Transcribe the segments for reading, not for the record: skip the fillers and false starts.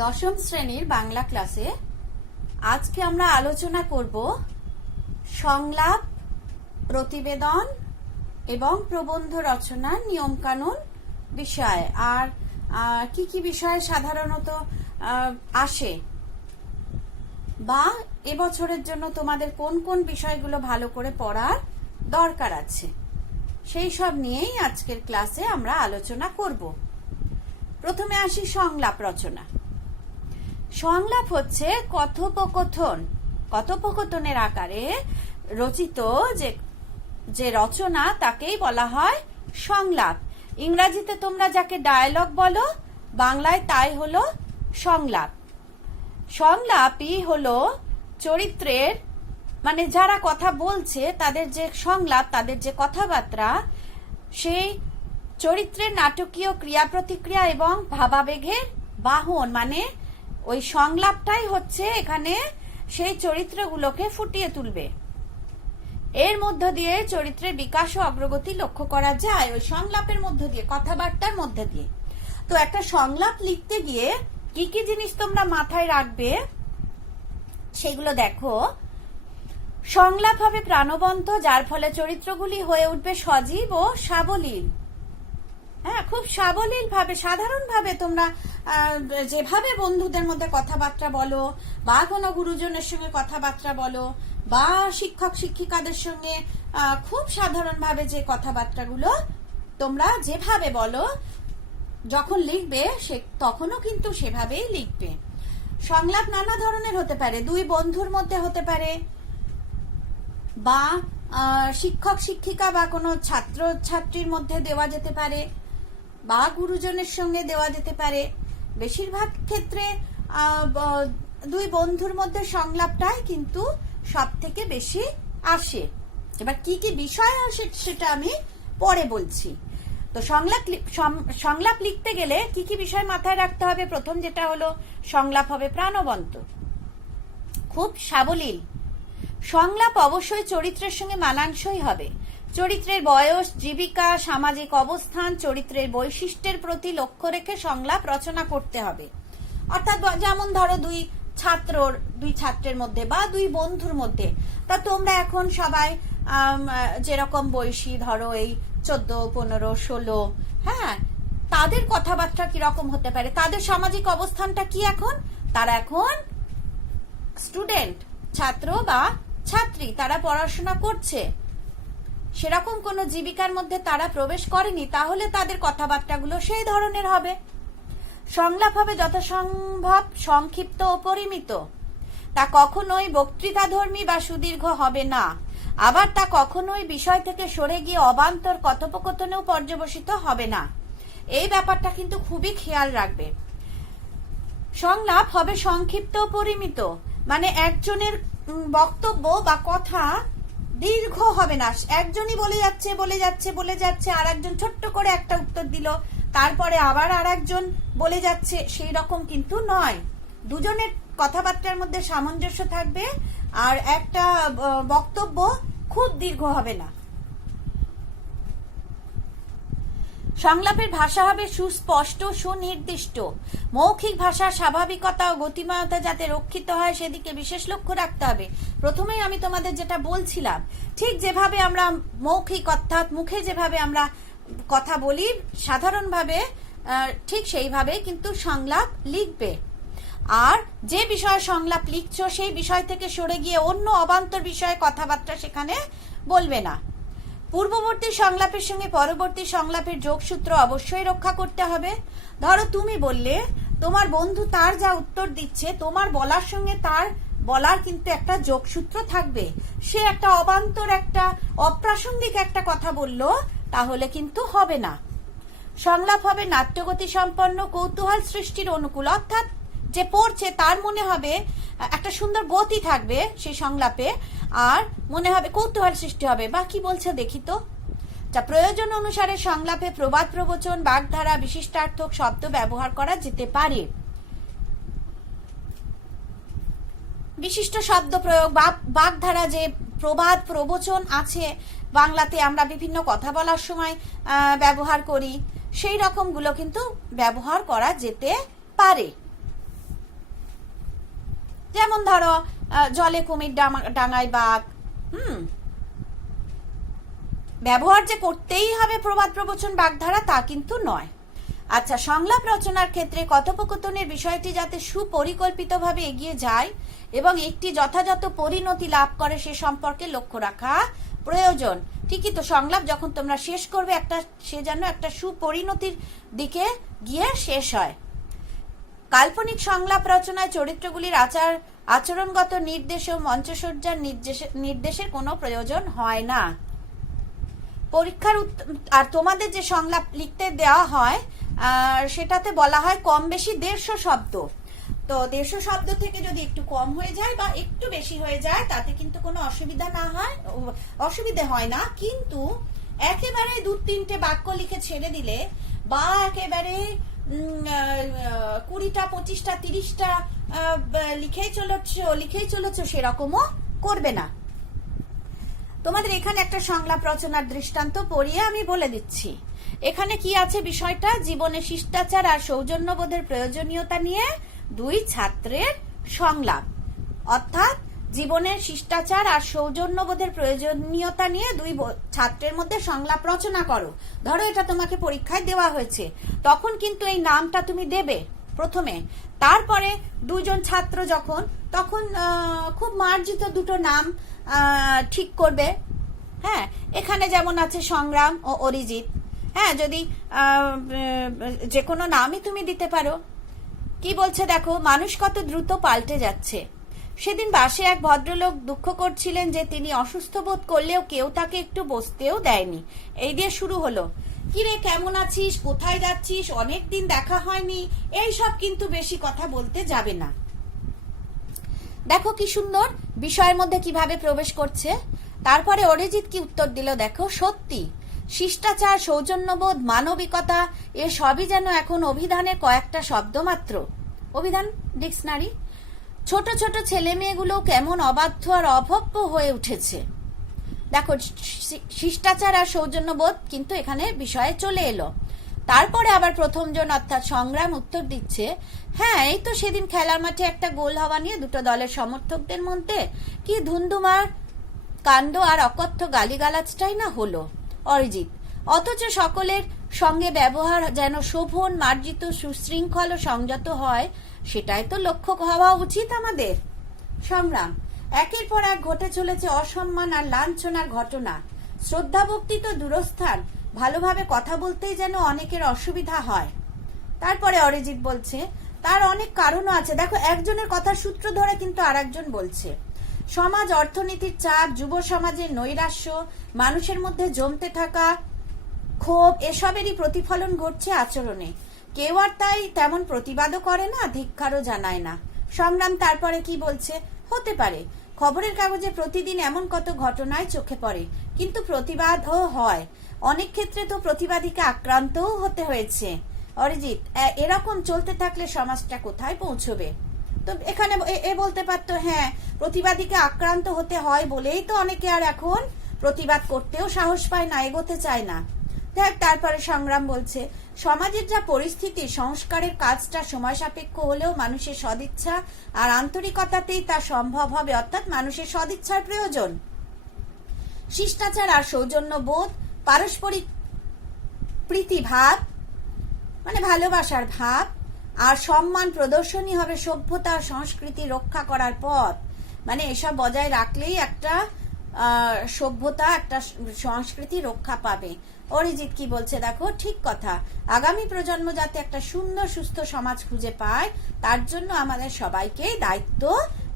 দশম শ্রেণীর বাংলা ক্লাসে আজকে আমরা আলোচনা করব সংলাপ, প্রতিবেদন এবং প্রবন্ধ রচনার নিয়মকানুন বিষয়ে। আর কি কি বিষয়ে সাধারণত আসে বা এবছরের জন্য তোমাদের কোন কোন বিষয়গুলো ভালো করে পড়ার দরকার আছে, সেই সব নিয়েই আজকের ক্লাসে আমরা আলোচনা করব। প্রথমে আসি সংলাপ রচনা। সংলাপ হচ্ছে কথোপকথনের আকারে রচিত যে রচনা, তাকেই বলা হয় সংলাপ। ইংরাজিতে তোমরা যাকে ডায়ালগ বলো, বাংলায় তাই হলো সংলাপ। সংলাপই হলো চরিত্রের, মানে যারা কথা বলছে তাদের যে সংলাপ, তাদের যে কথাবার্তা, সেই চরিত্রের নাটকীয় ক্রিয়া প্রতিক্রিয়া এবং ভাবাবেগের বাহন। মানে ওই সংলাপটাই হচ্ছে এখানে সেই চরিত্রগুলোকে ফুটিয়ে তুলবে। এর মধ্য দিয়ে চরিত্রের বিকাশ ও অগ্রগতি লক্ষ্য করা যায় ওই সংলাপের মধ্য দিয়ে, কথাবার্তার মধ্যে দিয়ে। তো একটা সংলাপ লিখতে গিয়ে কি কি জিনিস তোমরা মাথায় রাখবে সেগুলো দেখো। সংলাপ হবে প্রাণবন্ত, যার ফলে চরিত্রগুলি হয়ে উঠবে সজীব ও সাবলীল। হ্যাঁ, খুব সাবলীল ভাবে, সাধারণ ভাবে তোমরা যেভাবে বন্ধুদের মধ্যে কথাবার্তা বলো, বা কোনো গুরুজনের সঙ্গে কথাবার্তা বলো, বা শিক্ষক শিক্ষিকাদের সঙ্গে খুব সাধারণ ভাবে যে কথাবার্তাগুলো তোমরা যেভাবে বলো, যখন লিখবে তখনও কিন্তু সেভাবেই লিখবে। সংলাপ নানা ধরনের হতে পারে, দুই বন্ধুর মধ্যে হতে পারে, বা শিক্ষক শিক্ষিকা বা কোনো ছাত্র ছাত্রীর মধ্যে দেওয়া যেতে পারে, বা গুরুজনের সঙ্গে দেওয়া যেতে পারে। বেশিরভাগ ক্ষেত্রে দুই বন্ধুর মধ্যে সংলাপটাই কিন্তু সব থেকে বেশি আসে। এবার কি কি বিষয় আসে সেটা আমি পরে বলছি। তো সংলাপ লিখতে গেলে কি কি বিষয় মাথায় রাখতে হবে? প্রথম যেটা হলো, সংলাপ হবে প্রাণবন্ত, খুব সাবলীল। সংলাপ অবশ্যই চরিত্রের সঙ্গে মানানসই হবে। চরিত্রের বয়স, জীবিকা, সামাজিক অবস্থান, চরিত্রের বৈশিষ্ট্যের প্রতি লক্ষ্য রেখে সংলাপ রচনা করতে হবে। অর্থাৎ যেমন ধরো দুই ছাত্রের মধ্যে বা দুই বন্ধুর মধ্যে, তা তোমরা এখন সবাই যেরকম বয়সী, ধরো এই 14, 15, 16, হ্যাঁ, তাদের কথাবার্তা কিরকম হতে পারে, তাদের সামাজিক অবস্থানটা কি, এখন তারা এখন স্টুডেন্ট, ছাত্র বা ছাত্রী, তারা পড়াশোনা করছে, সেরকম কোন জীবিকার মধ্যে তারা প্রবেশ করেনি, তাহলে তাদের কথাবার্তাগুলো সেই ধরনের হবে। সংলাপ হবে যথাসম্ভব সংক্ষিপ্ত ও পরিমিত। তা কখনোই বক্তৃতাধর্মী বা সুদীর্ঘ হবে না। আবার তা কখনোই বিষয় থেকে সরে গিয়ে অবান্তর কথোপকথনেও পর্যবসিত হবে না। এই ব্যাপারটা কিন্তু খুবই খেয়াল রাখবে। সংলাপ হবে সংক্ষিপ্ত ও পরিমিত, মানে একজনের বক্তব্য বা কথা দীর্ঘ হবে না। একজনই বলে যাচ্ছে, আর একজন ছোট্ট করে একটা উত্তর দিল, তারপরে আবার আর একজন বলে যাচ্ছে, সেই রকম কিন্তু নয়। দুজনের কথাবার্তার মধ্যে সামঞ্জস্য থাকবে, আর একটা বক্তব্য খুব দীর্ঘ হবে না। সংলাপের ভাষা হবে সুস্পষ্ট, সুনির্দিষ্ট। মৌখিক ভাষার স্বাভাবিকতা ও গতিময়তা যাতে রক্ষিত হয় সেদিকে বিশেষ লক্ষ্য রাখতে হবে। প্রথমেই আমি তোমাদের যেটা বলছিলাম, ঠিক যেভাবে আমরা মৌখিক, অর্থাৎ মুখে যেভাবে আমরা কথা বলি সাধারণভাবে, ঠিক সেইভাবে কিন্তু সংলাপ লিখবে। আর যে বিষয়ে সংলাপ লিখছো সেই বিষয় থেকে সরে গিয়ে অন্য অবান্তর বিষয়ে কথাবার্তা সেখানে বলবে না। পূর্ববর্তী সংলাপের সঙ্গে পরবর্তী সংলাপের যোগসূত্র অবশ্যই রক্ষা করতে হবে। ধরো তুমি বললে, তোমার বন্ধু তার যা উত্তর দিচ্ছে, তোমার বলার সঙ্গে তার বলার কিন্তু একটা যোগসূত্র থাকবে। সে একটা অবান্তর, একটা অপ্রাসঙ্গিক একটা কথা বললো, তাহলে কিন্তু হবে না। সংলাপ হবে নাট্যগতি সম্পন্ন, কৌতূহল সৃষ্টির অনুকূল। অর্থাৎ যে পড়ছে তার মনে হবে একটা সুন্দর গতি থাকবে সেই সংলাপে, আর মনে হবে কৌতূহল সৃষ্টি হবে, বা কি বলছে দেখি তো। যা প্রয়োজন অনুসারে সংলাপে প্রবাদ, প্রবচন, বাগধারা, বিশিষ্টার্থক শব্দ ব্যবহার করা যেতে পারে। বিশিষ্ট শব্দ প্রয়োগ, বাগধারা, যে প্রবাদ প্রবচন আছে বাংলাতে, আমরা বিভিন্ন কথা বলার সময় ব্যবহার করি, সেই রকমগুলো কিন্তু ব্যবহার করা যেতে পারে। যেমন ধরো জলে কুমির ডাঙায় বাঘ। ব্যবহার যে করতেই হবে প্রবাদ প্রবচন বাগধারা তা কিন্তু নয়। আচ্ছা, সংলাপ রচনার ক্ষেত্রে কথোপকথনের বিষয়টি যাতে সুপরিকল্পিতভাবে এগিয়ে যায় এবং একটি যথাযথ পরিণতি লাভ করে সে সম্পর্কে লক্ষ্য রাখা প্রয়োজন। ঠিকই তো, সংলাপ যখন তোমরা শেষ করবে সে যেন একটা সুপরিণতির দিকে গিয়ে শেষ হয়। কাল্পনিক সংলাপ রচনায় চরিত্রগুলির আচরণগত নির্দেশ ও মঞ্চসজ্জার নির্দেশের কোনো প্রয়োজন হয় না। পরীক্ষার আর তোমাদের যে সংলাপ লিখতে দেওয়া হয় সেটাতে বলা হয় কম বেশি 150 শব্দ। তো 150 শব্দ থেকে যদি একটু কম হয়ে যায় বা একটু বেশি হয়ে যায় তাতে কিন্তু কোনো অসুবিধে হয় না। কিন্তু একেবারে 2-3টে বাক্য লিখে ছেড়ে দিলে বা একেবারে 20টা 25টা 30টা লিখেই চলেছ সেরকমও করবে না। তোমাদের এখানে একটা সংলাপ রচনার দৃষ্টান্ত পড়িয়ে আমি বলে দিচ্ছি। এখানে কি আছে বিষয়টা, জীবনে শিষ্টাচার আর সৌজন্যবোধের প্রয়োজনীয়তা নিয়ে 2 ছাত্রের সংলাপ, অর্থাৎ জীবনের শিষ্টাচার আর সৌজন্যবোধের প্রয়োজনীয়তা নিয়ে 2 ছাত্রের মধ্যে সংলাপ রচনা করো। ধরো এটা তোমাকে পরীক্ষায় দেওয়া হয়েছে, তখন কিন্তু এই নামটা তুমি দেবে প্রথমে, তারপরে 2 জন ছাত্র তখন খুব মার্জিত 2টো নাম ঠিক করবে। হ্যাঁ, এখানে যেমন আছে সংগ্রাম ও অরিজিৎ। হ্যাঁ, যদি যে কোনো নামই তুমি দিতে পারো। কি বলছে দেখো, মানুষ কত দ্রুত পাল্টে যাচ্ছে। সেদিন বাসে এক ভদ্রলোক দুঃখ করছিলেন যে তিনি অসুস্থ বোধ করলেও কেউ তাকে একটু বসতেও দেয়নি। এই দিয়ে শুরু হলো, কিরে কেমন আছিস, কোথায় যাচ্ছিস, অনেকদিন দেখা হয়নি, এই সব কিন্তু বেশি কথা বলতে যাবে না। দেখো কি সুন্দর বিষয়ের মধ্যে কিভাবে প্রবেশ করছে। তারপরে অরিজিৎ কি উত্তর দিল দেখো, সত্যি শিষ্টাচার, সৌজন্যবোধ, মানবিকতা এ সবই যেন এখন অভিধানের কয়েকটা শব্দ মাত্র। অভিধান ডিকশনারি। ছোট ছোট ছেলে মেয়েগুলো কেমন অবাধ্য আর অভব্য হয়ে উঠেছে। দেখো, শিষ্টাচার আর সৌজন্যবোধ কিন্তু এখানে বিষয়ে চলে এলো। তারপরে আবার প্রথমজন অর্থাৎ সংগ্রাম উত্তর দিচ্ছে, হ্যাঁ এই তো সেদিন খেলার মাঠে একটা গোল হওয়া নিয়ে 2টো দলের সমর্থকদের মধ্যে কি ধুন্ধুমার কাণ্ড আর অকথ্য গালিগালাজটাই না হলো। অরিজিৎ, অথচ সকলের সঙ্গে ব্যবহার যেন শোভন, মার্জিত, সুশৃঙ্খল ও সংযত হয়, সেটাই তো লক্ষ্য হওয়া উচিত আমাদের। সংগ্রাম, একের পর এক ঘটে চলেছে অসম্মান আর লাঞ্ছনার ঘটনা। শ্রদ্ধা ভক্তি তো দূরস্থান, ভালোভাবে কথা বলতেই যেন অনেকের অসুবিধা হয়। তারপরে অরিজিৎ বলছে, তার অনেক কারণও আছে। দেখো, একজনের কথার সূত্র ধরে কিন্তু আরেকজন বলছে, সমাজ, অর্থনীতির চাপ, যুব সমাজের নৈরাশ্য, মানুষের মধ্যে জমতে থাকা ক্ষোভ, এসবেরই প্রতিফলন ঘটছে আচরণে। কেউ আর তাই তেমন প্রতিবাদও করে না, ধিক্কারও জানায় না। সংগ্রাম তারপরে কি বলছে, হতে পারে খবরের কাগজে প্রতিদিন এমন কত ঘটনায় চোখে পড়ে, কিন্তু প্রতিবাদও হয়। অনেক ক্ষেত্রে তো প্রতিবাদীকে আক্রান্তও হতে হয়েছে। অরিজিৎ, এরকম চলতে থাকলে সমাজটা কোথায় পৌঁছবে? তো এখানে বলতে পারতো, হ্যাঁ প্রতিবাদীকে আক্রান্ত হতে হয় বলেই তো অনেকে আর এখন প্রতিবাদ করতেও সাহস পায় না, এগোতে চায় না। দেখ, তারপরে সংগ্রাম বলছে, সমাজের যা পরিস্থিতি, সংস্কারের কাজটা সময় সাপেক্ষ হলেও মানুষের সদিচ্ছা আর আন্তরিকতাতেই তা সম্ভব হবে, অর্থাৎ মানুষের সদিচ্ছার প্রয়োজন। শিষ্টাচার আর সৌজন্যবোধ, পারস্পরিক প্রীতিভাব মানে ভালোবাসার ভাব আর সম্মান প্রদর্শনই হবে সভ্যতা আর সংস্কৃতি রক্ষা করার পথ। মানে এসব বজায় রাখলেই একটা সভ্যতা, একটা সংস্কৃতি রক্ষা পাবে। অরিজিৎ কি বলছে দেখো, ঠিক কথা, আগামী প্রজন্ম যাতে একটা সুন্দর সুস্থ সমাজ খুঁজে পায় তার জন্য আমাদের সবাইকে দায়িত্ব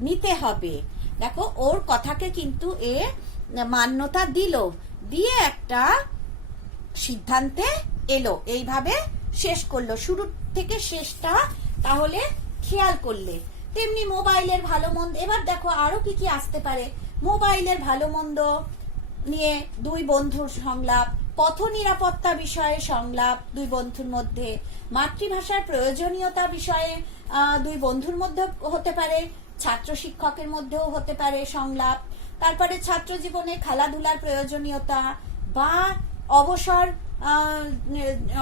নিতে হবে। দেখো, ওর কথাকে কিন্তু এ মান্যতা দিয়ে একটা সিদ্ধান্তে এলো, এইভাবে শেষ করলো। শুরু থেকে শেষটা তাহলে খেয়াল করলে। তেমনি মোবাইলের ভালো মন্দ, এবার দেখো আরো কি কি আসতে পারে। মোবাইলের ভালো মন্দ নিয়ে 2 বন্ধুর সংলাপ, পথ নিরাপত্তা বিষয়ে সংলাপ 2 বন্ধুর মধ্যে, মাতৃভাষার প্রয়োজনীয়তা বিষয়ে 2 বন্ধুর মধ্যে হতে পারে, ছাত্র শিক্ষকের মধ্যেও হতে পারে সংলাপ। তারপরে ছাত্র জীবনে খেলাধুলার প্রয়োজনীয়তা বা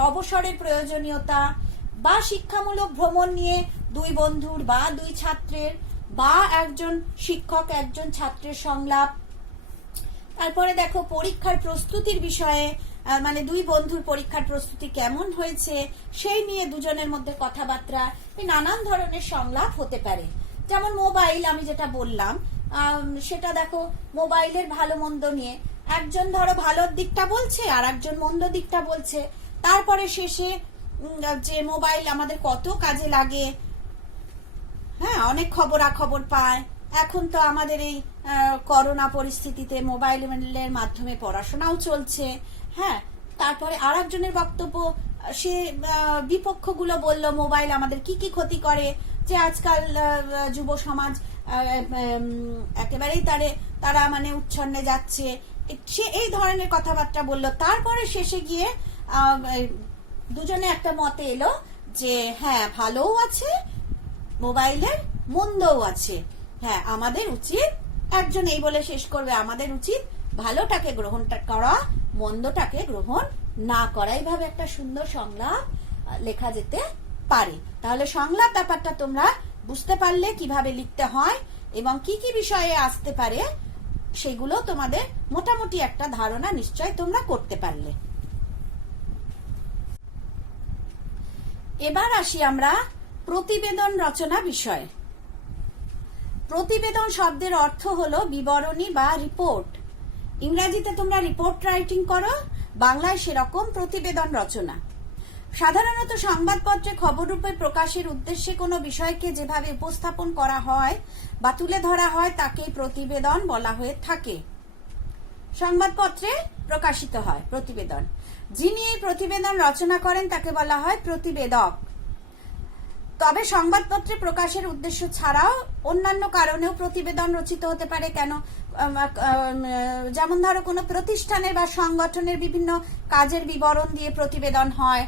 অবসরের প্রয়োজনীয়তা বা শিক্ষামূলক ভ্রমণ নিয়ে 2 বন্ধুর বা 2 ছাত্রের বা একজন শিক্ষক একজন ছাত্রের সংলাপ। তারপরে দেখো পরীক্ষার প্রস্তুতির বিষয়ে, মানে দুই বন্ধুর পরীক্ষার প্রস্তুতি কেমন হয়েছে সেই নিয়ে দুজনের মধ্যে কথাবার্তা, এই নানান ধরনের সংলাপ হতে পারে। যেমন মোবাইল আমি যেটা বললাম, সেটা দেখো মোবাইলের ভালো মন্দ নিয়ে একজন ধরো ভালো দিকটা বলছে আর একজন মন্দ দিকটা বলছে, তারপরে শেষে যে মোবাইল আমাদের কত কাজে লাগে, হ্যাঁ অনেক খবরাখবর পায়। এখন তো আমাদের এই করোনা পরিস্থিতিতে মোবাইলের মাধ্যমে পড়াশোনাও চলছে, হ্যাঁ। তারপরে আর একজনের বক্তব্য, সে বিপক্ষগুলো বললো মোবাইল আমাদের কি কি ক্ষতি করে, যে আজকাল যুব সমাজ একেবারেই তারা মানে উচ্ছন্নে যাচ্ছে, সে এই ধরনের কথাবার্তা বললো। তারপরে শেষে গিয়ে দুজনে একটা মতে এলো যে হ্যাঁ ভালোও আছে মোবাইলের, মন্দও আছে, হ্যাঁ আমাদের উচিত, একজন এই বলে শেষ করবে, আমাদের উচিত ভালোটাকে গ্রহণ করা, মন্দটাকে গ্রহণ না করা। এইভাবে একটা সুন্দর সংলাপ লেখা যেতে পারে। তাহলে সংলাপ ব্যাপারটা তোমরা বুঝতে পারলে কিভাবে লিখতে হয় এবং কি কি বিষয়ে আসতে পারে, সেগুলো তোমাদের মোটামুটি একটা ধারণা নিশ্চয় তোমরা করতে পারলে। এবার আসি আমরা প্রতিবেদন রচনা বিষয়ে। প্রতিবেদন শব্দের অর্থ হলো বিবরণী বা রিপোর্ট। ইংরেজিতে তোমরা রিপোর্ট রাইটিং করো, বাংলায় সেরকম প্রতিবেদন রচনা। সাধারণত সংবাদপত্রে খবর রূপে প্রকাশের উদ্দেশ্যে কোনো বিষয়কে যেভাবে উপস্থাপন করা হয় বা তুলে ধরা হয় তাকেই প্রতিবেদন বলা হয়ে থাকে। সংবাদপত্রে প্রকাশিত হয় প্রতিবেদন। যিনি এই প্রতিবেদন রচনা করেন তাকে বলা হয় প্রতিবেদক। তবে সংবাদপত্রে প্রকাশের উদ্দেশ্য ছাড়াও অন্যান্য কারণেও প্রতিবেদন রচিত হতে পারে। কেন? যেমন ধরো কোনো প্রতিষ্ঠানের বা সংগঠনের বিভিন্ন কাজের বিবরণ দিয়ে প্রতিবেদন হয়,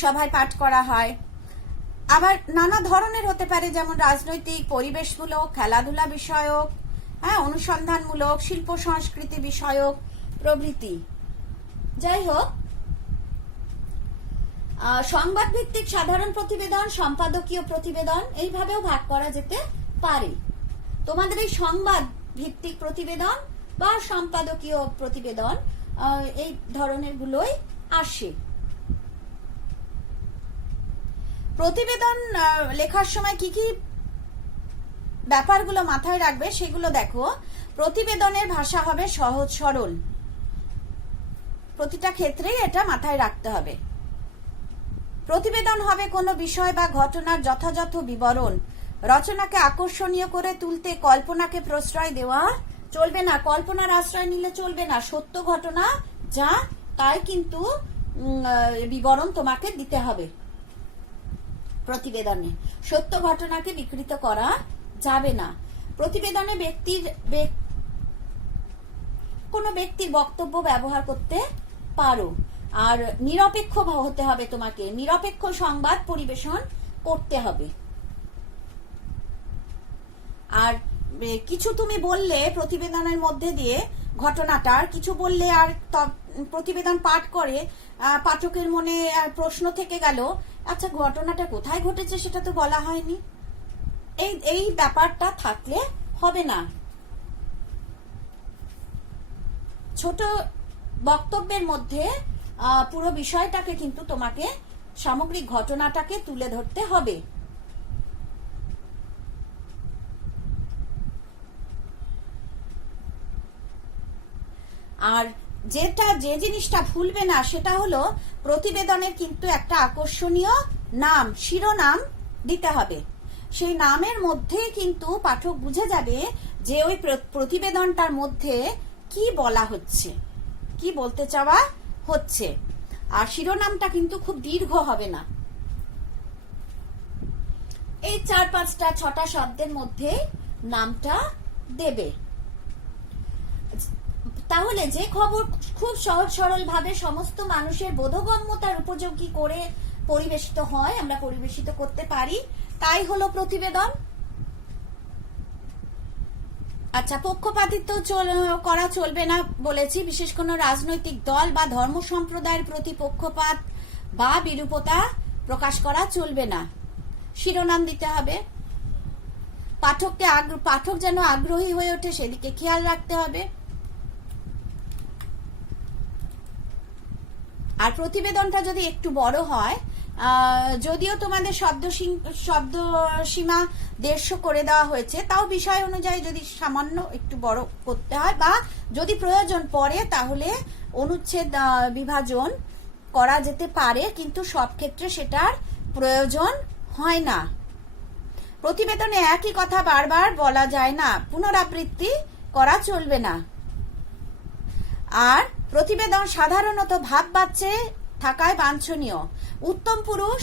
সভায় পাঠ করা হয়। আবার নানা ধরনের হতে পারে, যেমন রাজনৈতিক, পরিবেশমূলক, খেলাধুলা বিষয়ক, হ্যাঁ অনুসন্ধানমূলক, শিল্প সংস্কৃতি বিষয়ক প্রভৃতি। যাই হোক, সংবাদ ভিত্তিক সাধারণ প্রতিবেদন, সম্পাদকীয় প্রতিবেদন এইভাবেও ভাগ করা যেতে পারে। তোমাদের এই সংবাদ ভিত্তিক প্রতিবেদন বা সম্পাদকীয় প্রতিবেদন এই ধরনের গুলোই আসে। প্রতিবেদন লেখার সময় কি কি ব্যাপারগুলো মাথায় রাখবে সেগুলো দেখো। প্রতিবেদনের ভাষা হবে সহজ সরল, প্রতিটা ক্ষেত্রেই এটা মাথায় রাখতে হবে। প্রতিবেদন হবে কোনো বিষয় বা ঘটনার যথাযথ বিবরণ। রচনাকে আকর্ষণীয় করে তুলতে কল্পনাকে প্রশ্রয় দেওয়া চলবে না, কল্পনার আশ্রয় নিলে চলবে না। সত্য ঘটনা যা তাই কিন্তু বিবরণ তোমাকে দিতে হবে প্রতিবেদনে। সত্য ঘটনাকে বিকৃত করা যাবে না। প্রতিবেদনে কোনো ব্যক্তির বক্তব্য ব্যবহার করতে পারো। আর নিরপেক্ষ হতে হবে, তোমাকে নিরপেক্ষ সংবাদ পরিবেশন করতে হবে। আর কিছু তুমি বললে প্রতিবেদনের মধ্যে দিয়ে ঘটনাটার কিছু বললে, আর প্রতিবেদন পাঠ করে পাঠকের মনে প্রশ্ন থেকে গেল, আচ্ছা ঘটনাটা কোথায় ঘটেছে সেটা তো বলা হয়নি। এই ব্যাপারটা থাকলে হবে না। ছোট বক্তব্যের মধ্যে পুরো বিষয়টাকে কিন্তু তোমাকে, সামগ্রিক ঘটনাটাকে তুলে ধরতে হবে। আর যে জিনিসটা ভুলবে না সেটা হলো প্রতিবেদনের কিন্তু একটা আকর্ষণীয় নাম, শিরোনাম দিতে হবে। সেই নামের মধ্যে কিন্তু পাঠক বুঝে যাবে যে ওই প্রতিবেদনটার মধ্যে কি বলা হচ্ছে, কি বলতে চাওয়া হচ্ছে। আর শিরোনামটা কিন্তু খুব দীর্ঘ হবে না, এই 4, 5টা 6টা শব্দের মধ্যে নামটা দেবে। তাহলে যে খবর খুব সহজ সরল ভাবে সমস্ত মানুষের বোধগম্যতার উপযোগী করে পরিবেশিত হয়, আমরা পরিবেশিত করতে পারি, তাই হলো প্রতিবেদন। আচ্ছা, পক্ষপাতিত্ব করা চলবে না বলেছি। বিশেষ কোনো রাজনৈতিক দল বা ধর্ম সম্প্রদায়ের প্রতি পক্ষপাত বা বিরূপতা প্রকাশ করা চলবে না। শিরোনাম দিতে হবে। পাঠক যেন আগ্রহী হয়ে ওঠে সেদিকে খেয়াল রাখতে হবে। আর প্রতিবেদনটা যদি একটু বড় হয়, যদিও তোমাদের শব্দ সীমা 150 করে দেওয়া হয়েছে, তাও বিষয় অনুযায়ী যদি সামান্য একটু বড় করতে হয় বা যদি প্রয়োজন পড়ে তাহলে অনুচ্ছেদ বিভাজন করা যেতে পারে, কিন্তু সব ক্ষেত্রে সেটার প্রয়োজন হয় না। প্রতিবেদনে একই কথা বারবার বলা যায় না, পুনরাবৃত্তি করা চলবে না। আর প্রতিবেদন সাধারণত ভাববাচ্চে থাকায় বাঞ্ছনীয়। উত্তম পুরুষ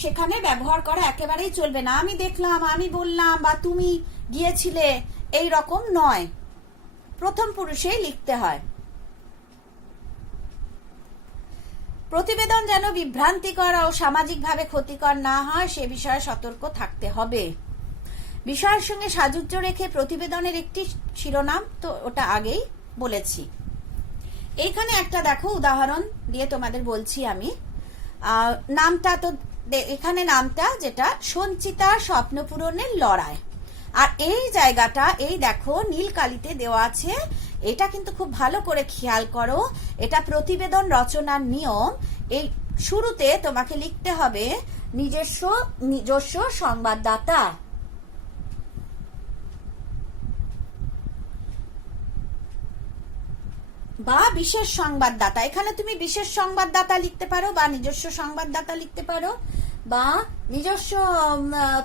সেখানে ব্যবহার করা একেবারেই চলবে না। আমি দেখলাম, আমি বললাম বা তুমি গিয়েছিলে, এই রকম নয়, প্রথম পুরুষেই লিখতে হয়। প্রতিবেদন যেন বিভ্রান্তিকর ও সামাজিকভাবে ক্ষতিকর না হয় সে বিষয়ে সতর্ক থাকতে হবে। বিষয়ের সঙ্গে সাযুজ্য রেখে প্রতিবেদনের একটি শিরোনাম, তো ওটা আগেই বলেছি। এইখানে একটা দেখো উদাহরণ দিয়ে তোমাদের বলছি আমি। নামটা তো এখানে নামটা যেটা সঞ্চিতা স্বপ্ন পূরণের লড়াই, আর এই জায়গাটা এই দেখো নীল কালিতে দেওয়া আছে। এটা কিন্তু খুব ভালো করে খেয়াল করো, এটা প্রতিবেদন রচনার নিয়ম। এই শুরুতে তোমাকে লিখতে হবে নিজস্ব সংবাদদাতা বা বিশেষ সংবাদদাতা। এখানে তুমি বিশেষ সংবাদদাতা লিখতে পারো বা নিজস্ব সংবাদদাতা লিখতে পারো বা নিজস্ব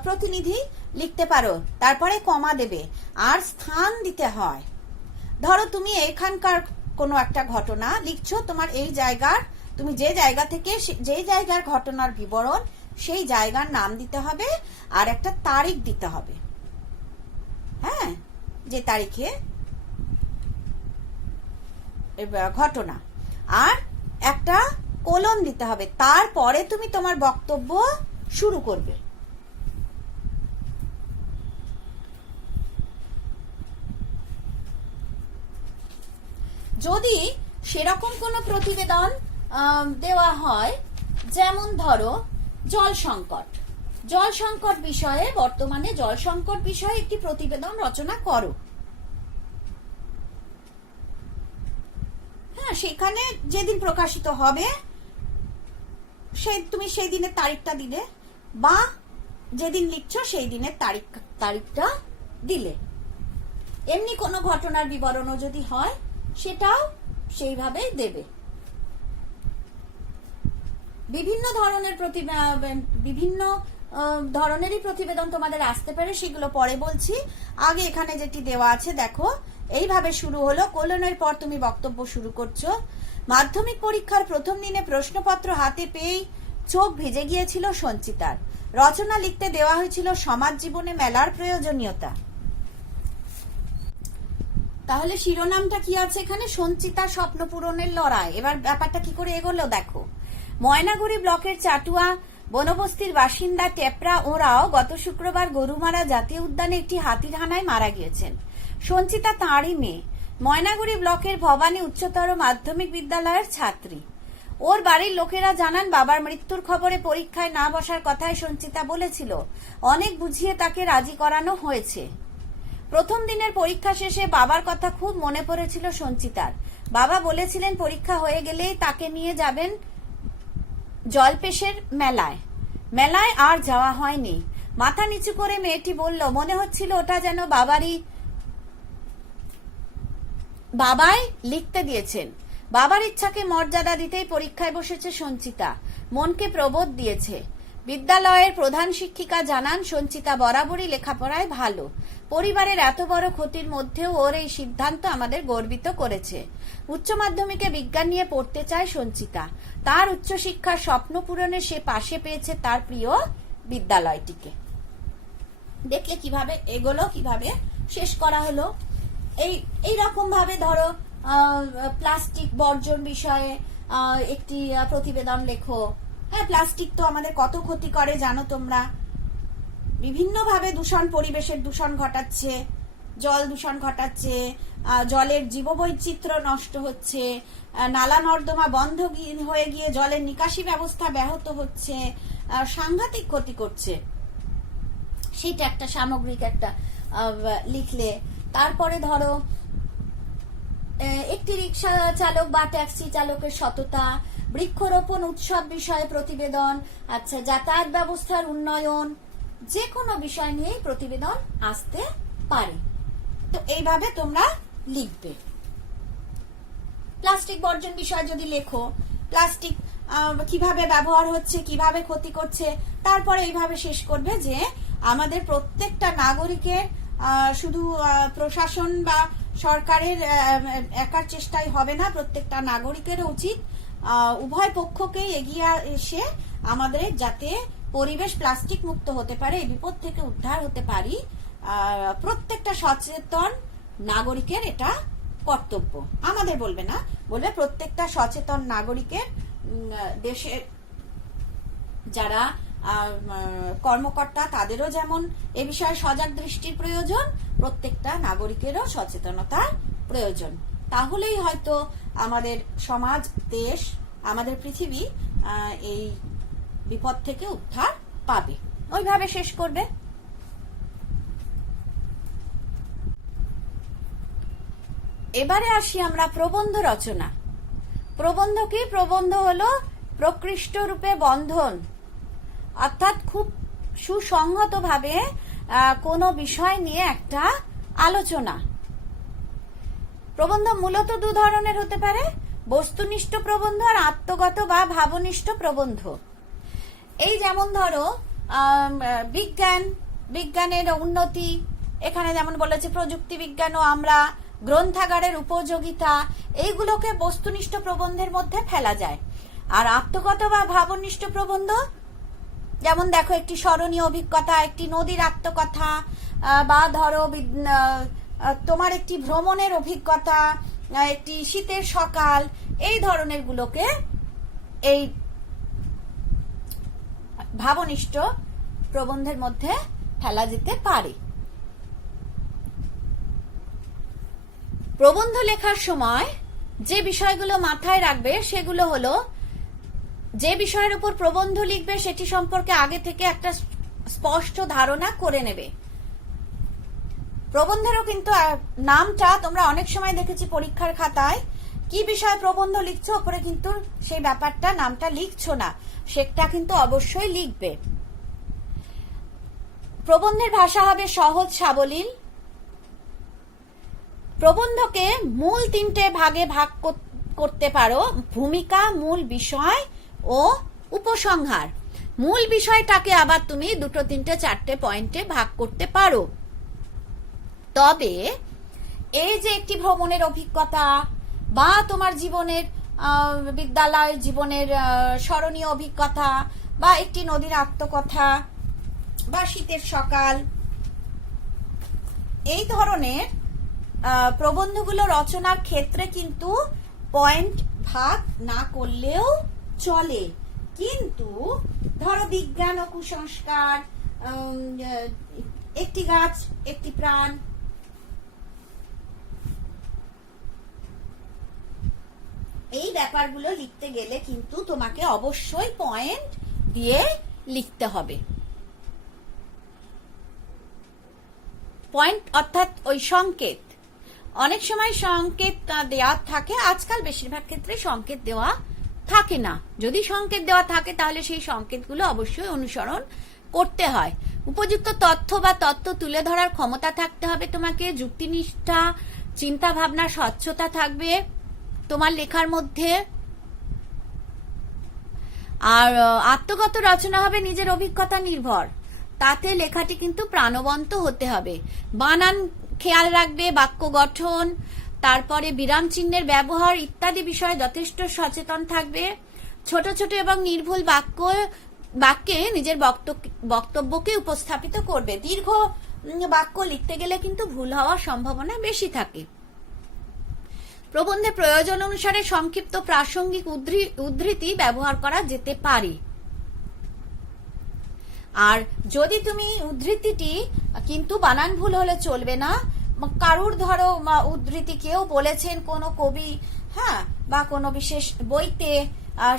প্রতিনিধি লিখতে পারো, তারপরে কমা দেবে আর স্থান দিতে হয়। ধরো তুমি এখানকার কোনো একটা ঘটনা লিখছো, তোমার এই জায়গার, তুমি যে জায়গা থেকে যে জায়গার ঘটনার বিবরণ, সেই জায়গার নাম দিতে হবে আর একটা তারিখ দিতে হবে। হ্যাঁ, যে তারিখে ঘটনা, আর একটা কোলন দিতে হবে। তারপরে তুমি তোমার বক্তব্য শুরু করবে। যদি সেরকম কোনো প্রতিবেদন দেওয়া হয়, যেমন ধরো জল সংকট বিষয়ে, বর্তমানে জল সংকট বিষয়ে একটি প্রতিবেদন রচনা করো। হ্যাঁ, সেখানে যেদিন প্রকাশিত হবে তুমি সেই দিনের তারিখটা দিলে, বা যেদিন লিখছো সেই দিনের তারিখটা দিলে। এমনি কোনো ঘটনার বিবরণও যদি হয় সেটাও সেইভাবে দেবে। বিভিন্ন ধরনেরই প্রতিবেদন তোমাদের আসতে পারে, সেগুলো পরে বলছি। আগে এখানে যেটি দেওয়া আছে দেখো, এইভাবে শুরু হলো, কোলনের পর তুমি বক্তব্য শুরু করছো। মাধ্যমিক পরীক্ষার প্রথম দিনে প্রশ্নপত্র হাতে পেয়েই চোখ ভিজে গিয়েছিল সঞ্চিতার। রচনা লিখতে দেওয়া হয়েছিল সমাজ জীবনে মেলার প্রয়োজনীয়তা। তাহলে শিরোনামটা কি আছে এখানে? সঞ্চিতার স্বপ্ন পূরণের লড়াই। এবার ব্যাপারটা কি করে এগোলো দেখো। ময়নাগুড়ি ব্লকের চাটুয়া বনবস্তির বাসিন্দা টেপরা ওরাও গত শুক্রবার গরুমারা জাতীয় উদ্যানে একটি হাতির হানায় মারা গিয়েছেন। সঞ্চিতা তাঁরই মেয়ে, ময়নাগুড়ি ব্লকের ভবানী উচ্চতর মাধ্যমিক বিদ্যালয়ের ছাত্রী। ওর বাড়ির লোকেরা জানান, বাবার মৃত্যুর খবরে পরীক্ষায় না বসার কথাই সঞ্চিতা বলেছিল। অনেক বুঝিয়ে তাকে রাজি করানো হয়েছে। প্রথম দিনের পরীক্ষা শেষে বাবার কথা খুব মনে পড়েছিল সঞ্চিতার। বাবা বলেছিলেন পরীক্ষা হয়ে গেলেই তাকে নিয়ে যাবেন জলপেশের মেলায় আর যাওয়া হয়নি। মাথা নিচু করে মেয়েটি বলল, মনে হচ্ছিল ওটা যেন বাবাই লিখতে দিয়েছেন। বাবার ইচ্ছাকে মর্যাদা দিতেই পরীক্ষায় বসেছে সঞ্চিতা, মনকে প্রবোধ দিয়েছে। বিদ্যালয়ের প্রধান শিক্ষিকা জানান, সঞ্চিতা বরাবরই লেখাপড়ায় ভালো। পরিবারের এত বড় ক্ষতির মধ্যেও ওর এই সিদ্ধান্ত আমাদের গর্বিত করেছে। উচ্চ মাধ্যমিকে বিজ্ঞান নিয়ে পড়তে চায় সঞ্চিতা। তার উচ্চশিক্ষার স্বপ্ন পূরণে সে পাশে পেয়েছে তার প্রিয় বিদ্যালয়টিকে। দেখলে কিভাবে এগোলো, কিভাবে শেষ করা হলো। এই রকম ভাবে ধরো প্লাস্টিক বর্জন বিষয়ে একটি প্রতিবেদন লেখো। হ্যাঁ, প্লাস্টিক তো আমাদের কত ক্ষতি করে জানো তোমরা। বিভিন্নভাবে পরিবেশের দূষণ ঘটাচ্ছে, জল দূষণ ঘটাচ্ছে, জলের জীববৈচিত্র্য নষ্ট হচ্ছে, নালা নর্দমা বন্ধ হয়ে গিয়ে জলের নিকাশি ব্যবস্থা ব্যাহত হচ্ছে, সাংঘাতিক ক্ষতি করছে। সেটা একটা সামগ্রিক একটা লিখলে। তারপরে ধরো একটি রিক্সা চালক বা ট্যাক্সি চালকের সততা, বৃক্ষরোপণ উৎসব বিষয়ে প্রতিবেদন, আচ্ছা যাতায়াত ব্যবস্থার উন্নয়ন, যে কোনো বিষয় নিয়েই প্রতিবেদন আসতে পারে। তো এইভাবে তোমরা লিখবে। প্লাস্টিক বর্জন বিষয় যদি লেখো, প্লাস্টিক কিভাবে ব্যবহার হচ্ছে, কিভাবে ক্ষতি করছে, তারপরে এইভাবে শেষ করবে যে আমাদের প্রত্যেকটা নাগরিকের শুধু প্রশাসন বা সরকারের একার চেষ্টায় হবে না, প্রত্যেকটা নাগরিকেরও উচিত উভয় পক্ষকেই এগিয়ে এসে আমাদের যাতে পরিবেশ প্লাস্টিক মুক্ত হতে পারে, এই বিপদ থেকে উদ্ধার হতে পারি, প্রত্যেকটা সচেতন নাগরিকের এটা কর্তব্য। আমাদের বলবে না, বলবে প্রত্যেকটা সচেতন নাগরিকের, দেশের যারা কর্মকর্তা তাদেরও যেমন এ বিষয়ে সজাগ দৃষ্টির প্রয়োজন, প্রত্যেকটা নাগরিকেরও সচেতনতার প্রয়োজন। তাহলেই হয়তো আমাদের সমাজ, দেশ, আমাদের পৃথিবী এই বিপদ থেকে উদ্ধার পাবে। ওইভাবে শেষ করবে। এবারে আসি আমরা প্রবন্ধ রচনা। প্রবন্ধ কি? প্রবন্ধ হলো প্রকৃষ্ট রূপে বন্ধন, অর্থাৎ খুব সুসংহতভাবে কোনো বিষয় নিয়ে একটা আলোচনা। প্রবন্ধ মূলত দু ধরনের হতে পারে, বস্তুনিষ্ঠ প্রবন্ধ আর আত্মগত বা ভাবনিষ্ঠ প্রবন্ধ। এই যেমন ধরো বিজ্ঞানের উন্নতি, এখানে যেমন বলেছে প্রযুক্তি বিজ্ঞান ও আমরা, গ্রন্থাগারের উপযোগিতা, এইগুলোকে বস্তুনিষ্ঠ প্রবন্ধের মধ্যে ফেলা যায়। আর আত্মগত বা ভাবনিষ্ঠ প্রবন্ধ যেমন দেখো একটি স্মরণীয় অভিজ্ঞতা, একটি নদীর আত্মকথা, বা ধরো তোমার একটি ভ্রমণের অভিজ্ঞতা, একটি শীতের সকাল, এই ধরনের গুলোকে এই ভাবনিষ্ঠ প্রবন্ধের মধ্যে ফেলা যেতে পারে। প্রবন্ধ লেখার সময় যে বিষয়গুলো মাথায় রাখবে সেগুলো হলো, যে বিষয়ের উপর প্রবন্ধ লিখবে সেটি সম্পর্কে আগে থেকে একটা স্পষ্ট ধারণা করে নেবে। প্রবন্ধেরও কিন্তু নামটা তোমরা অনেক সময় দেখেছি পরীক্ষার খাতায়, কি বিষয়ে প্রবন্ধ লিখছো ওপরে কিন্তু সেই ব্যাপারটা নামটা লিখছো না, সেটা কিন্তু অবশ্যই লিখবে। প্রবন্ধের ভাষা হবে সহজ সাবলীল। প্রবন্ধকে মূল তিনটে ভাগে ভাগ করতে পারো, ভূমিকা, মূল বিষয় ও উপসংহার। মূল বিষয়টাকে আবার তুমি দুটো তিনটে চারটে পয়েন্টে ভাগ করতে পারো। তবে এই যে একটি ভ্রমণের অভিজ্ঞতা বা তোমার জীবনের বিদ্যালয় জীবনের স্মরণীয় অভিজ্ঞতা বা একটি নদীর আত্মকথা বা শীতের সকাল, এই ধরনের প্রবন্ধগুলো রচনার ক্ষেত্রে কিন্তু পয়েন্ট ভাগ না করলেও চলে। কিন্তু ধরো বিজ্ঞান ও কুসংস্কার, একটি গাছ একটি প্রাণ, এই ব্যাপারগুলো লিখতে গেলে কিন্তু তোমাকে অবশ্যই পয়েন্ট দিয়ে লিখতে হবে। পয়েন্ট অর্থাৎ ওই সংকেত, অনেক সময় সংকেত দেওয়া থাকে, আজকাল বেশিরভাগ ক্ষেত্রে সংকেত দেওয়া থাকে না। যদি সংকেত দেওয়া থাকে তাহলে সেই সংকেতগুলো অবশ্যই অনুসরণ করতে হয়। উপযুক্ত তথ্য বা তত্ত্ব তুলে ধরার ক্ষমতা থাকতে হবে তোমাকে, যুক্তিনিষ্ঠা, চিন্তা ভাবনা, স্বচ্ছতা থাকবে তোমার লেখার মধ্যে। আর আত্মগত রচনা হবে নিজের অভিজ্ঞতা নির্ভর, তাতে লেখাটি কিন্তু প্রাণবন্ত হতে হবে। বানান খেয়াল রাখবে, বাক্য গঠন, তারপরে বিরাম চিহ্নের ব্যবহার ইত্যাদি বিষয়ে যথেষ্ট সচেতন থাকবে। ছোট ছোট এবং নির্ভুল বাক্যে নিজের বক্তব্যকে উপস্থাপিত করবে। দীর্ঘ বাক্য লিখতে গেলে কিন্তু ভুল হওয়ার সম্ভাবনা বেশি থাকে। প্রবন্ধে প্রয়োজন অনুসারে সংক্ষিপ্ত প্রাসঙ্গিক উদ্ধৃতি ব্যবহার করা যেতে পারে। আর যদি তুমি উদ্ধৃতিটি কিন্তু বানান ভুল হলে চলবে না। কারুর ধরো উদ্ধৃতি কেউ বলেছেন কোনো কবি, হ্যাঁ, বা কোনো বিশেষ বইতে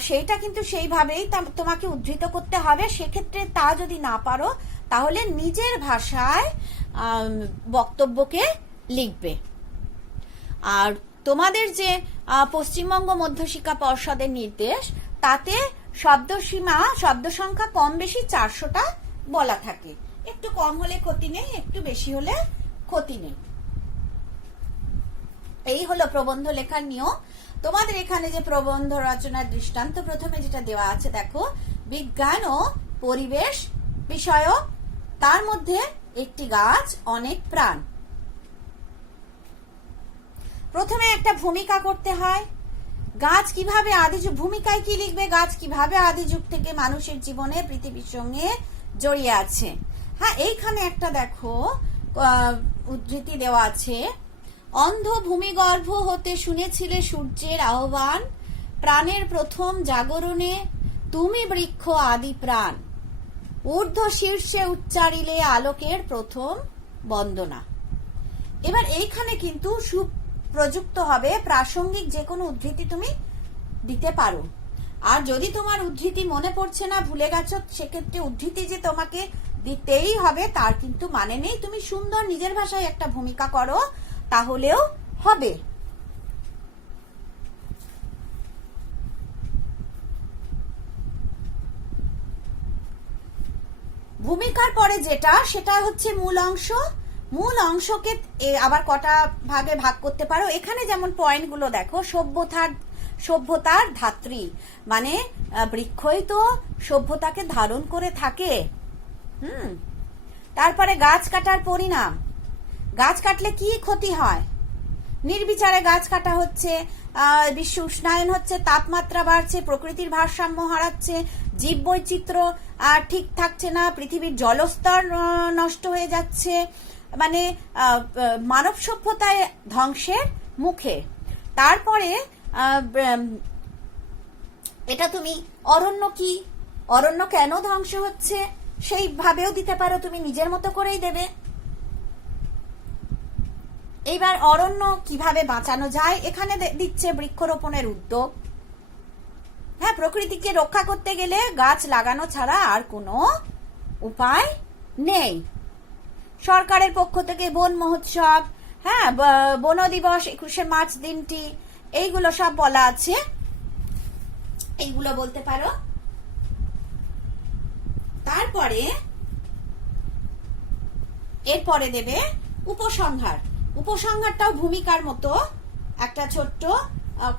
সেইটা কিন্তু সেইভাবেই তোমাকে উদ্ধৃত করতে হবে। সেক্ষেত্রে তা যদি না পারো তাহলে নিজের ভাষায় বক্তব্যকে লিখবে। আর তোমাদের যে পশ্চিমবঙ্গ মধ্যশিক্ষা পর্ষদের নির্দেশ, তাতে শব্দসীমা শব্দ সংখ্যা কম বেশি 400টা বলা থাকে। একটু কম হলে ক্ষতি নেই, একটু বেশি হলে ক্ষতি নেই। এই হলো প্রবন্ধ লেখার নিয়ম। তোমাদের এখানে যে প্রবন্ধ রচনার দৃষ্টান্ত প্রথমে যেটা দেওয়া আছে দেখো, বিজ্ঞান ও পরিবেশ বিষয়ক, তার মধ্যে একটি গাছ অনেক প্রাণ। প্রথমে একটা ভূমিকা করতে হয়। গাছ কিভাবে আদি যুগ, ভূমিকায় কি লিখবে, গাছ কিভাবে আদি যুগ থেকে মানুষের জীবনে পৃথিবীর সঙ্গে জড়িয়ে আছে। হ্যাঁ, এইখানে একটা দেখো উদ্ধৃতি দেওয়া আছে, অন্ধ ভূমিগর্ভ হতে শুনেছিলে সূর্যের আহ্বান, প্রাণের প্রথম জাগরণে তুমি বৃক্ষ আদি প্রাণ, ঊর্ধ্ব শীর্ষে উচ্চারিলে আলোকের প্রথম বন্দনা। এবার এইখানে কিন্তু সুপ্রযুক্ত হবে, প্রাসঙ্গিক যে কোনো উদ্ধৃতি তুমি দিতে পারো। আর যদি তোমার উদ্ধৃতি মনে পড়ছে না, ভুলে গেছো, সেক্ষেত্রে উদ্ধৃতি যে তোমাকে দিতেই হবে তার কিন্তু মানে নেই। তুমি সুন্দর নিজের ভাষায় একটা ভূমিকা করো, তাহলেও হবে। ভূমিকার পরে যেটা, সেটা হচ্ছে মূল অংশ। মূল অংশকে আবার কটা ভাগে ভাগ করতে পারো। এখানে যেমন পয়েন্টগুলো দেখো, সভ্যতার ধাত্রী, মানে বৃক্ষই তো সভ্যতাকে ধারণ করে থাকে। তারপরে গাছ কাটার পরিণাম, গাছ কাটলে কি ক্ষতি হয়, নির্বিচারে গাছ কাটা হচ্ছে, বিশ্ব উষ্ণায়ন হচ্ছে, তাপমাত্রা বাড়ছে, প্রকৃতির ভারসাম্য হারাচ্ছে, জীব বৈচিত্র্য ঠিক থাকছে না, পৃথিবীর জলস্তর নষ্ট হয়ে যাচ্ছে, মানে মানব সভ্যতায় ধ্বংসের মুখে। তারপরে এটা তুমি অরণ্য কি, অরণ্য কেন ধ্বংস হচ্ছে সেইভাবেও দিতে পারো, তুমি নিজের মতো করেই দেবে। এইবার অরণ্য কিভাবে বাঁচানো যায়, এখানে দিচ্ছে বৃক্ষরোপণের উদ্যোগ। হ্যাঁ, প্রকৃতিকে রক্ষা করতে গেলে গাছ লাগানো ছাড়া আর কোনো উপায় নেই। সরকারের পক্ষ থেকে বন মহোৎসব, হ্যাঁ, বন দিবস 21শে মার্চ দিনটি, এইগুলো সব বলা আছে, এইগুলো বলতে পারো। তারপরে এরপরে দেবে উপসংহার। উপসংহারটাও ভূমিকার মতো একটা ছোট্ট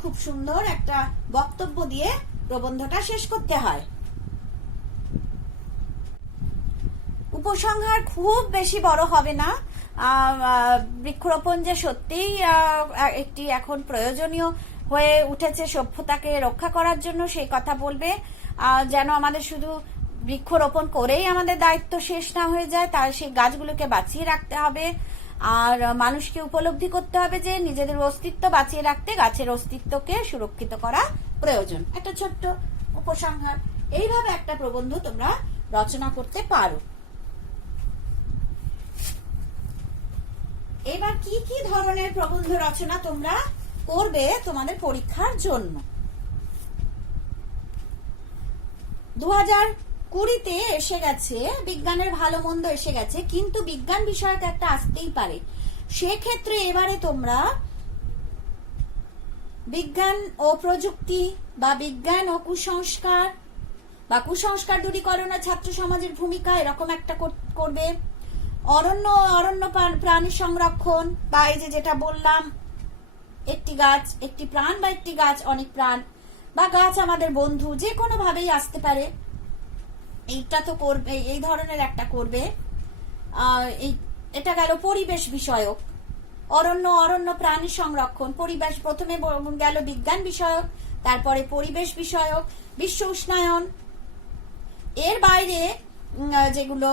খুব সুন্দর একটা বক্তব্য দিয়ে প্রবন্ধটা শেষ করতে হয়। উপসংহার খুব বেশি বড় হবে না। বৃক্ষরোপণ যে সত্যিই একটি এখন প্রয়োজনীয় হয়ে উঠেছে সভ্যতাকে রক্ষা করার জন্য, সেই কথা বলবে, যেন আমাদের শুধু বৃক্ষরোপণ করেই আমাদের দায়িত্ব শেষ না হয়ে যায়, তার সেই গাছগুলোকে বাঁচিয়ে রাখতে হবে। আর মানুষকে উপলব্ধি করতে হবে যে নিজেদের অস্তিত্ব বাঁচিয়ে রাখতে গাছের অস্তিত্বকে সুরক্ষিত করা প্রয়োজন। একটা ছোট্ট উপসংহার, এইভাবে একটা প্রবন্ধ তোমরা রচনা করতে পারো। এবার কি কি ধরনের প্রবন্ধ রচনা তোমরা করবে তোমাদের পরীক্ষার জন্য? 2020-তে এসে গেছে, বিজ্ঞানের ভালো মন্দ এসে গেছে, কিন্তু বিজ্ঞান বিষয়ক একটা আসতেই পারে। সেক্ষেত্রে এবারে তোমরা বিজ্ঞান ও প্রযুক্তি বা বিজ্ঞান ও কুসংস্কার বা কুসংস্কার দূরীকরণে ছাত্র সমাজের ভূমিকা, এরকম একটা করবে। অরণ্য প্রাণী সংরক্ষণ, বা এই যেটা বললাম, একটি গাছ একটি প্রাণ বা একটি গাছ অনেক প্রাণ, বা গাছ আমাদের বন্ধু, যে কোনো ভাবেই আসতে পারে, এইটা তো করবে, এই ধরনের একটা করবে। এটা গেল পরিবেশ বিষয়ক, অরণ্য প্রাণী সংরক্ষণ, পরিবেশ, প্রথমে গেল বিজ্ঞান বিষয়ক, তারপরে পরিবেশ বিষয়ক, বিশ্ব উষ্ণায়ন। এর বাইরে যেগুলো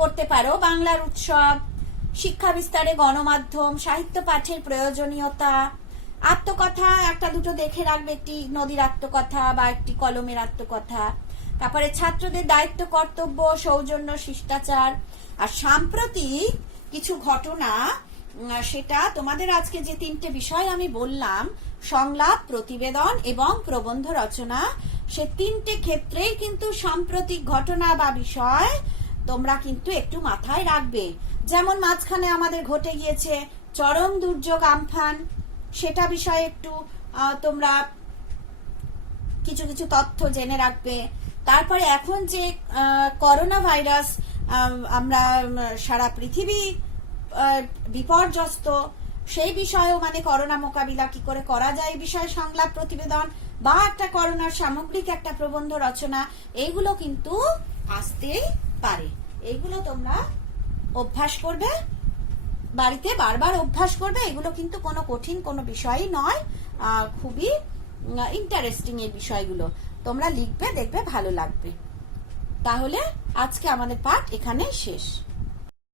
করতে পারো, বাংলার উৎসব, শিক্ষা বিস্তারে গণমাধ্যম, সাহিত্য পাঠের প্রয়োজনীয়তা, আত্মকথা একটা দুটো দেখে রাখবে, একটি নদীর আত্মকথা বা একটি কলমের আত্মকথা। তারপরে ছাত্রদের দায়িত্ব কর্তব্য, সৌজন্য, শিষ্টাচার। আর সাম্প্রতিক কিছু ঘটনা সেটা তোমাদের আজকে যে তিনটে বিষয় আমি বললাম, সংলাপ, প্রতিবেদন এবং প্রবন্ধ রচনা, সে তিনটে ক্ষেত্রেই কিন্তু সাম্প্রতিক ঘটনা বা বিষয় তোমরা কিন্তু একটু মাথায় রাখবে। যেমন মাঝখানে আমাদের ঘটে গিয়েছে চরম দুর্যোগ আমফান, সেটা বিষয়ে একটু তোমরা কিছু কিছু তথ্য জেনে রাখবে। তারপরে এখন যে করোনা ভাইরাস, আমরা সারা পৃথিবী বিপর্যস্ত, সেই বিষয়েও মানে করোনা মোকাবিলা কি করে করা যায় এই বিষয়ে সংলাপ, প্রতিবেদন বা একটা করোনার সামগ্রিক একটা প্রবন্ধ রচনা, এইগুলো কিন্তু আসতেই পারে। এইগুলো তোমরা অভ্যাস করবে, বাড়িতে বারবার অভ্যাস করবে। এগুলো কিন্তু কোনো কঠিন কোনো বিষয়ই নয়, খুবই ইন্টারেস্টিং এই বিষয়গুলো। তোমরা লিখবে, দেখবে ভালো লাগবে। তাহলে আজকে আমাদের পাঠ এখানে শেষ।